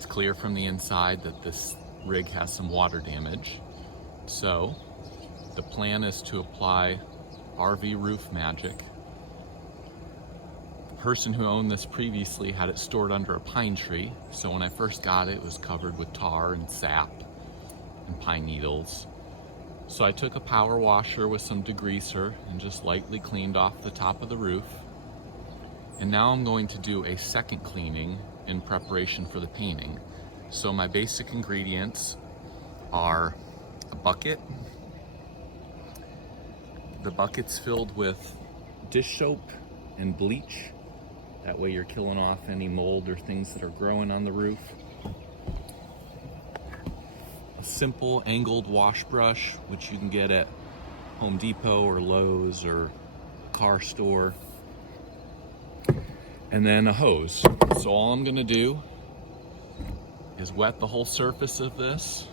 It's clear from the inside that this rig has some water damage. So the plan is to apply RV Roof Magic. The person who owned this previously had it stored under a pine tree, so when I first got it, it was covered with tar and sap and pine needles. So I took a power washer with some degreaser and just lightly cleaned off the top of the roof. And now I'm going to do a second cleaning in preparation for the painting. So my basic ingredients are a bucket. The bucket's filled with dish soap and bleach. That way you're killing off any mold or things that are growing on the roof. A simple angled wash brush, which you can get at Home Depot or Lowe's or a car store. And then a hose. So all I'm gonna do is wet the whole surface of this.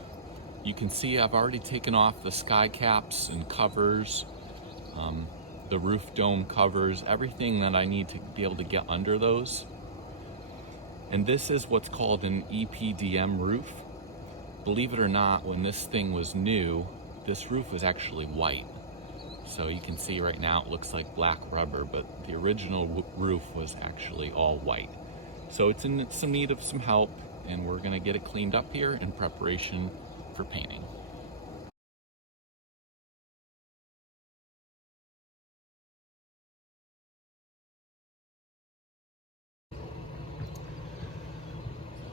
You can see I've already taken off the sky caps and covers, the roof dome covers, everything that I need to be able to get under those. And this is what's called an EPDM roof. Believe it or not, when this thing was new, this roof was actually white. So you can see right now it looks like black rubber, but the original roof was actually all white. So it's in some need of some help, and we're gonna get it cleaned up here in preparation for painting.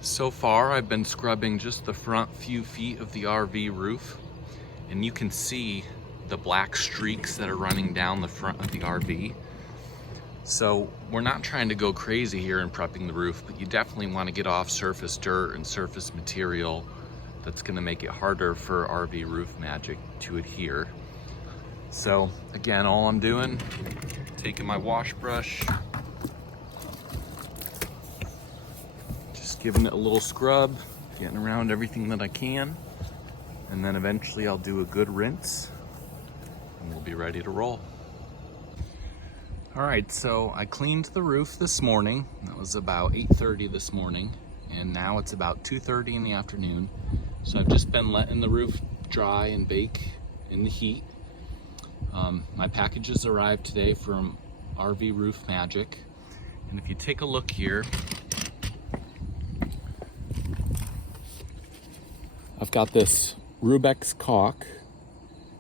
So far I've been scrubbing just the front few feet of the RV roof, and you can see the black streaks that are running down the front of the RV. So we're not trying to go crazy here in prepping the roof, but you definitely want to get off surface dirt and surface material that's going to make it harder for RV Roof Magic to adhere. So again, all I'm doing, taking my wash brush, just giving it a little scrub, getting around everything that I can, and then eventually I'll do a good rinse and we'll be ready to roll. All right, so I cleaned the roof this morning. That was about 8:30 this morning, and now it's about 2:30 in the afternoon. So I've just been letting the roof dry and bake in the heat. My packages arrived today from RV Roof Magic, and if you take a look here, I've got this RUBEX caulk.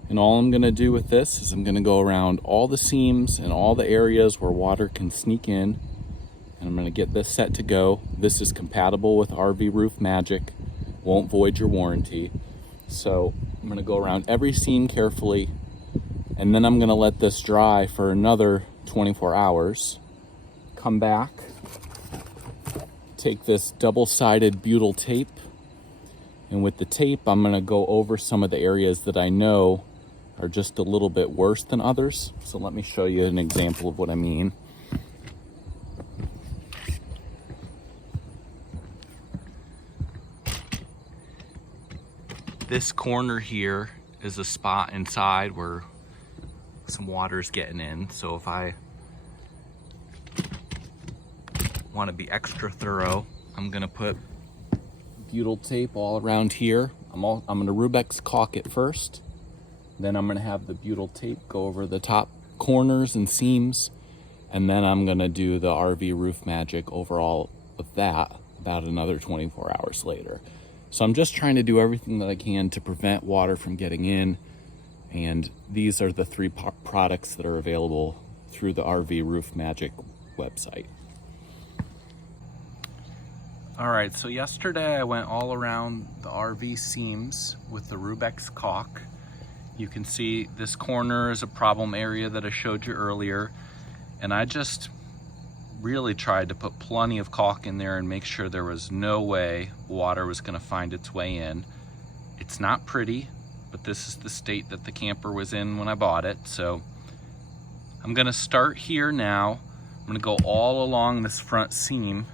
And all I'm gonna do with this is I'm gonna go around all the seams and all the areas where water can sneak in, and I'm gonna get this set to go. This is compatible with RV Roof Magic, won't void your warranty. So I'm gonna go around every seam carefully, and then I'm gonna let this dry for another 24 hours. Come back, take this double-sided butyl tape, and with the tape, I'm gonna go over some of the areas that I know are just a little bit worse than others. So let me show you an example of what I mean. This corner here is a spot inside where some water's getting in. So if I want to be extra thorough, I'm gonna put butyl tape all around here. I'm gonna RUBEX caulk it first. Then I'm gonna have the butyl tape go over the top corners and seams. And then I'm gonna do the RV Roof Magic over all of that about another 24 hours later. So I'm just trying to do everything that I can to prevent water from getting in. And these are the three products that are available through the RV Roof Magic website. All right, so yesterday I went all around the RV seams with the RUBEX caulk. You can see this corner is a problem area that I showed you earlier, and I just really tried to put plenty of caulk in there and make sure there was no way water was gonna find its way in. It's not pretty, but this is the state that the camper was in when I bought it. So I'm gonna start here now. I'm gonna go all along this front seam.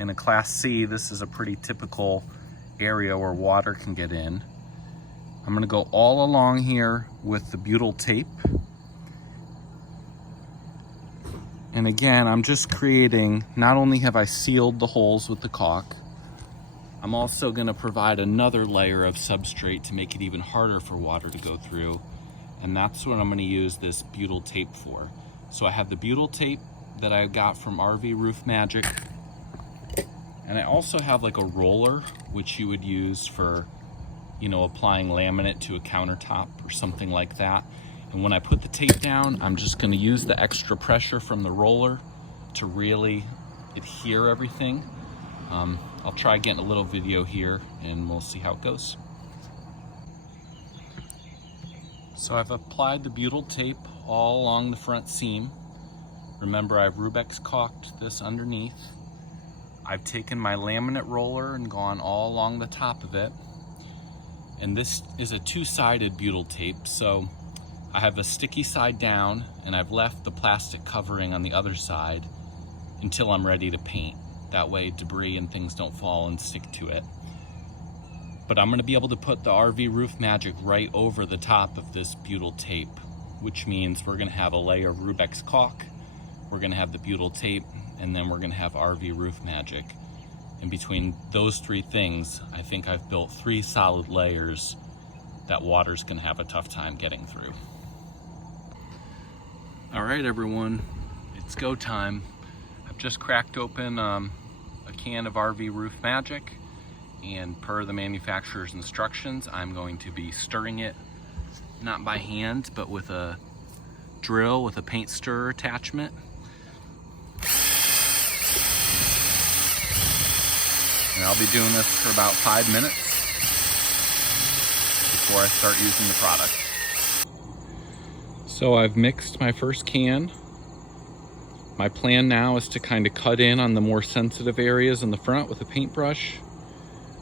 In a Class C, this is a pretty typical area where water can get in. I'm gonna go all along here with the butyl tape. And again, I'm just creating, not only have I sealed the holes with the caulk, I'm also gonna provide another layer of substrate to make it even harder for water to go through. And that's what I'm gonna use this BUTYL tape for. So I have the BUTYL tape that I got from RV Roof Magic. And I also have like a roller, which you would use for, you know, applying laminate to a countertop or something like that. And when I put the tape down, I'm just gonna use the extra pressure from the roller to really adhere everything. I'll try getting a little video here and we'll see how it goes. So I've applied the BUTYL tape all along the front seam. Remember, I've RUBEX caulked this underneath. I've taken my laminate roller and gone all along the top of it. And this is a two-sided BUTYL tape, so I have a sticky side down and I've left the plastic covering on the other side until I'm ready to paint. That way debris and things don't fall and stick to it. But I'm gonna be able to put the RV Roof Magic right over the top of this BUTYL tape, which means we're gonna have a layer of RUBEX caulk, we're gonna have the BUTYL tape, and then we're gonna have RV Roof Magic. And between those three things, I think I've built 3 solid layers that water's gonna have a tough time getting through. All right, everyone, it's go time. I've just cracked open a can of RV Roof Magic, and per the manufacturer's instructions, I'm going to be stirring it, not by hand, but with a drill with a paint stirrer attachment. And I'll be doing this for about 5 minutes before I start using the product. So I've mixed my first can. My plan now is to kind of cut in on the more sensitive areas in the front with a paintbrush,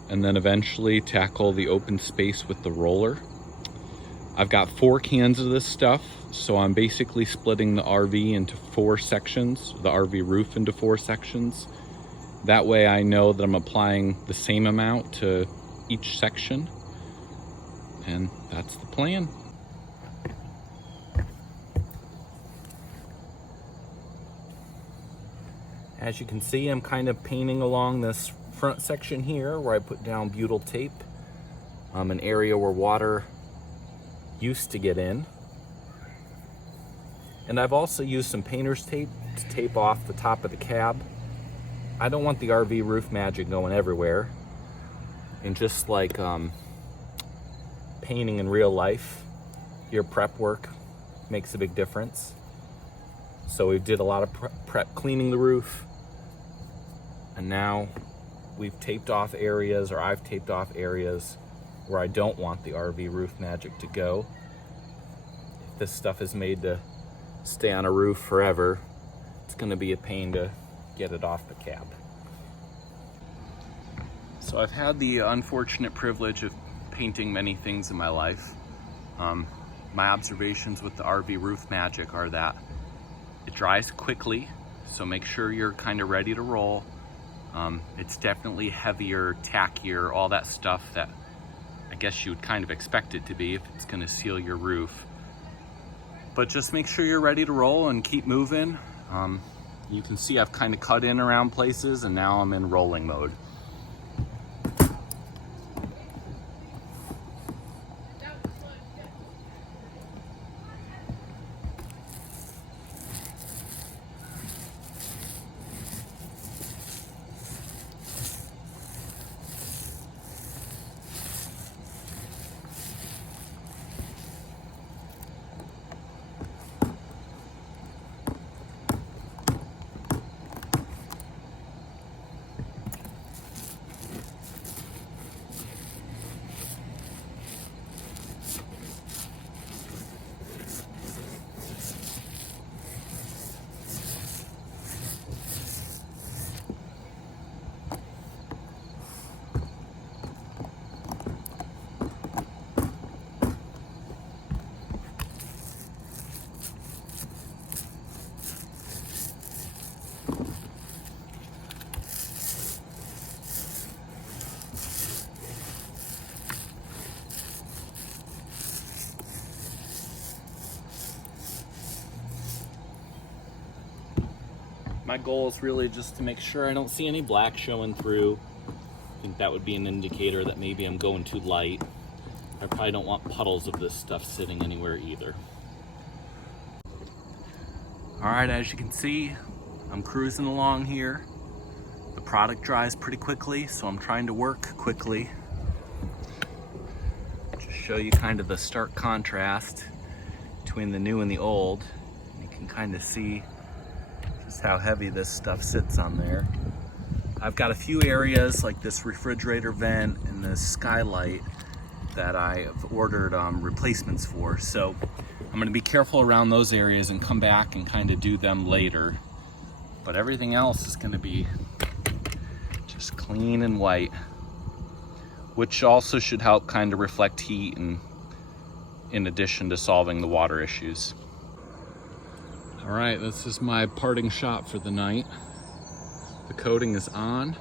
and then eventually tackle the open space with the roller. I've got 4 cans of this stuff, so I'm basically splitting the RV into 4 sections, the RV roof into 4 sections. That way I know that I'm applying the same amount to each section, and that's the plan. As you can see, I'm kind of painting along this front section here where I put down BUTYL tape, an area where water used to get in. And I've also used some painter's tape to tape off the top of the cab. I don't want the RV Roof Magic going everywhere. And just like painting in real life, your prep work makes a big difference. So we did a lot of prep cleaning the roof. And now we've taped off areas, or I've taped off areas where I don't want the RV Roof Magic to go. If this stuff is made to stay on a roof forever, it's gonna be a pain to get it off the cab. So I've had the unfortunate privilege of painting many things in my life. My observations with the RV Roof Magic are that it dries quickly, so make sure you're kind of ready to roll. It's definitely heavier, tackier, all that stuff that I guess you would kind of expect it to be if it's gonna seal your roof. But just make sure you're ready to roll and keep moving. You can see I've kind of cut in around places and now I'm in rolling mode. My goal is really just to make sure I don't see any black showing through. I think that would be an indicator that maybe I'm going too light. I probably don't want puddles of this stuff sitting anywhere either. All right, as you can see, I'm cruising along here. The product dries pretty quickly, so I'm trying to work quickly. Just show you kind of the stark contrast between the new and the old. You can kind of see just how heavy this stuff sits on there. I've got a few areas like this refrigerator vent and this skylight that I have ordered replacements for. So I'm gonna be careful around those areas and come back and kind of do them later. But everything else is gonna be just clean and white, which also should help kind of reflect heat and in addition to solving the water issues. All right, this is my parting shot for the night. The coating is on.